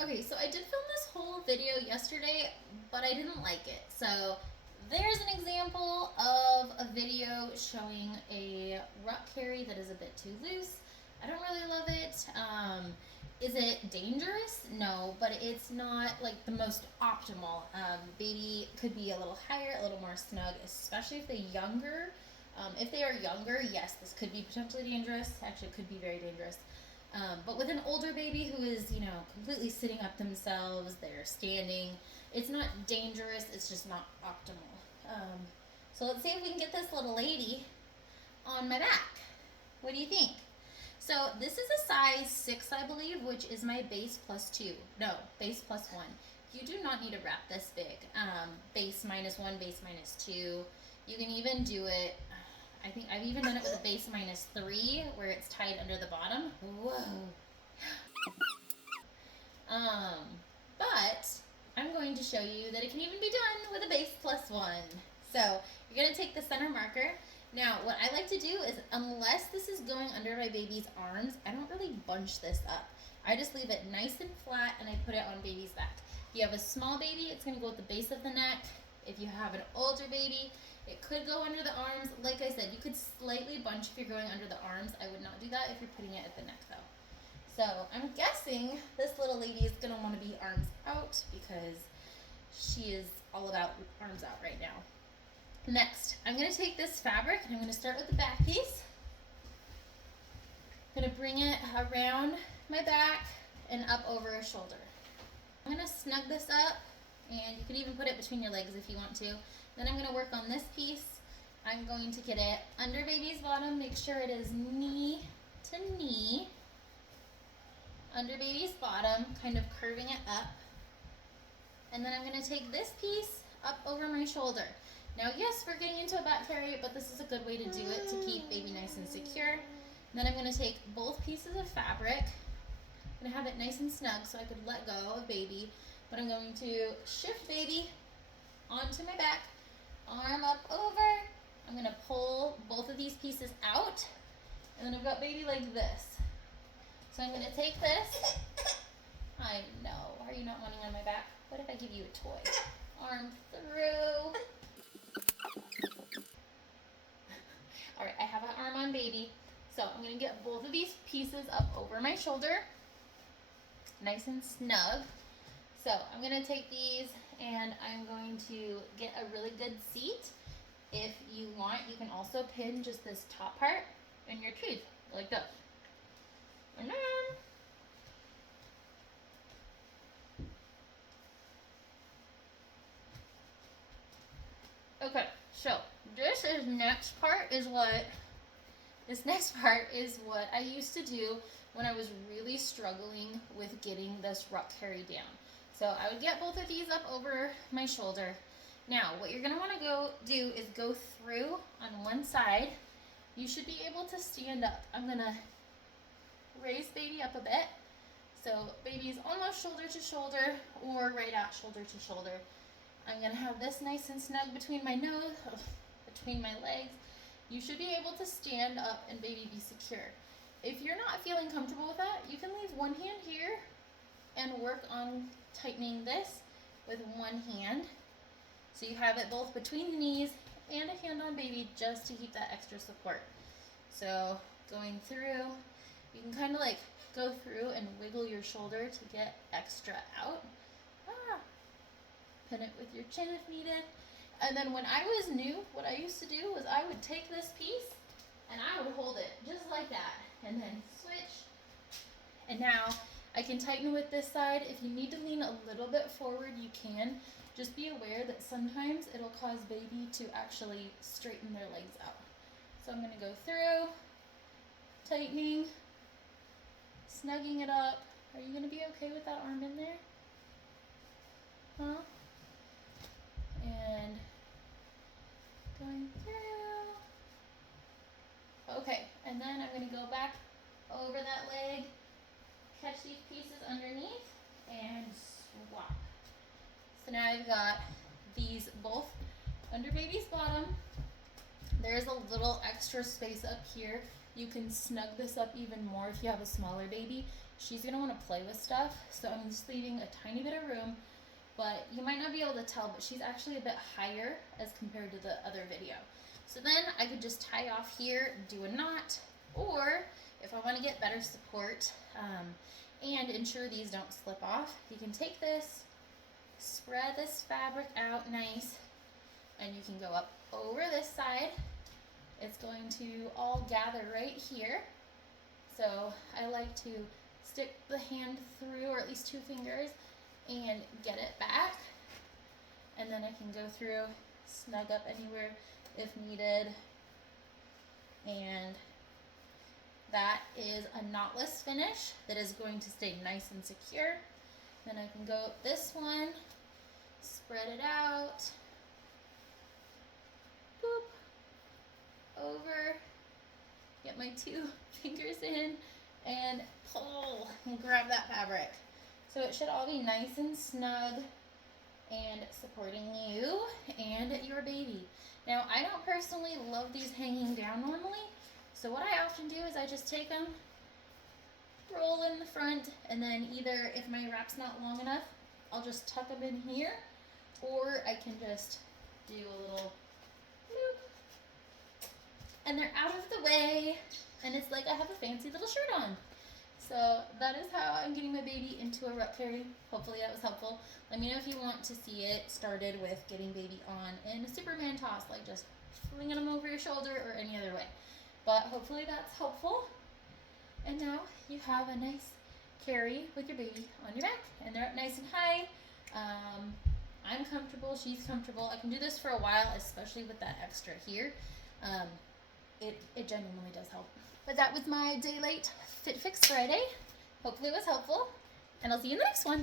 Okay, so I did film this whole video yesterday, but I didn't like it. So there's an example of a video showing a ruck carry that is a bit too loose. I don't really love it. Is it dangerous? No, but it's not like the most optimal. Baby could be a little higher, a little more snug, especially if they're younger. If they are younger, yes, this could be potentially dangerous. Actually, it could be very dangerous. But with an older baby who is, completely sitting up themselves, they're standing, it's not dangerous, it's just not optimal. So let's see if we can get this little lady on my back. What do you think? So this is a size 6, I believe, which is my base plus 2. No, base plus 1. You do not need to wrap this big. Base minus 1, base minus 2. You can even do it, I think I've even done it with a base minus 3 where it's tied under the bottom. Whoa. But I'm going to show you that it can even be done with a base plus 1. So you're going to take the center marker. Now, what I like to do is, unless this is going under my baby's arms, I don't really bunch this up. I just leave it nice and flat and I put it on baby's back. If you have a small baby, it's going to go at the base of the neck. If you have an older baby, it could go under the arms. Like I said, you could slightly bunch if you're going under the arms. I would not do that if you're putting it at the neck though. So I'm guessing this little lady is going to want to be arms out because she is all about arms out right now. Next, I'm going to take this fabric and I'm going to start with the back piece. I'm going to bring it around my back and up over her shoulder. I'm going to snug this up, and you can even put it between your legs if you want to. Then I'm going to work on this piece. I'm going to get it under baby's bottom, make sure it is knee to knee, under baby's bottom, kind of curving it up. And then I'm going to take this piece up over my shoulder. Now, yes, we're getting into a back carry, but this is a good way to do it to keep baby nice and secure. And then I'm going to take both pieces of fabric. I'm going to have it nice and snug so I could let go of baby. But I'm going to shift baby onto my back, arm up over. I'm going to pull both of these pieces out. And then I've got baby like this. So I'm going to take this. I know. Are you not wanting on my back? What if I give you a toy? Arm through. All right, I have an arm on baby. So I'm going to get both of these pieces up over my shoulder. Nice and snug. So I'm going to take these and I'm going to get a really good seat. If you want, you can also pin just this top part in your teeth, like this. And then okay, so this next part is what I used to do when I was really struggling with getting this ruck carry down. So I would get both of these up over my shoulder. Now, what you're going to want to do is go through on one side. You should be able to stand up. I'm going to raise baby up a bit. So baby is almost shoulder to shoulder or right at shoulder to shoulder. I'm going to have this nice and snug between my nose, between my legs. You should be able to stand up and baby be secure. If you're not feeling comfortable with that, you can leave one hand here and work on tightening this with one hand. So you have it both between the knees and a hand on baby just to keep that extra support. So going through, you can kind of like go through and wiggle your shoulder to get extra out. Pin it with your chin if needed. And then when I was new, what I used to do was I would take this piece and I would hold it just like that and then switch. And now I can tighten with this side. If you need to lean a little bit forward, you can. Just be aware that sometimes it'll cause baby to actually straighten their legs out. So I'm going to go through, tightening, snugging it up. Are you going to be okay with that arm in there? Huh? And going through. Okay, and then I'm going to go back over that leg, catch these pieces underneath, and swap. So now I've got these both under baby's bottom. There's a little extra space up here. You can snug this up even more if you have a smaller baby. she's gonna wanna play with stuff. So I'm just leaving a tiny bit of room, but you might not be able to tell, but she's actually a bit higher as compared to the other video. So then I could just tie off here, do a knot, or if I wanna get better support and ensure these don't slip off, you can take this, spread this fabric out nice, and you can go up over this side. It's going to all gather right here. So I like to stick the hand through, or at least 2 fingers, and get it back. And then I can go through, snug up anywhere if needed. And that is a knotless finish that is going to stay nice and secure. Then I can go this one, spread it out, boop, over, get my 2 fingers in, and pull and grab that fabric. So it should all be nice and snug and supporting you and your baby. Now, I don't personally love these hanging down normally, so what I often do is I just take them, roll in the front, and then either if my wrap's not long enough, I'll just tuck them in here, or I can just do a little loop, and they're out of the way, and it's like I have a fancy little shirt on. So that is how I'm getting my baby into a Ruck carry. Hopefully that was helpful. Let me know if you want to see it started with getting baby on in a Superman toss, like just flinging them over your shoulder or any other way. But hopefully that's helpful. And now you have a nice carry with your baby on your back, and they're up nice and high. I'm comfortable, she's comfortable. I can do this for a while, especially with that extra here. It genuinely does help. But that was my day late FitFix Friday. Hopefully it was helpful, and I'll see you in the next one.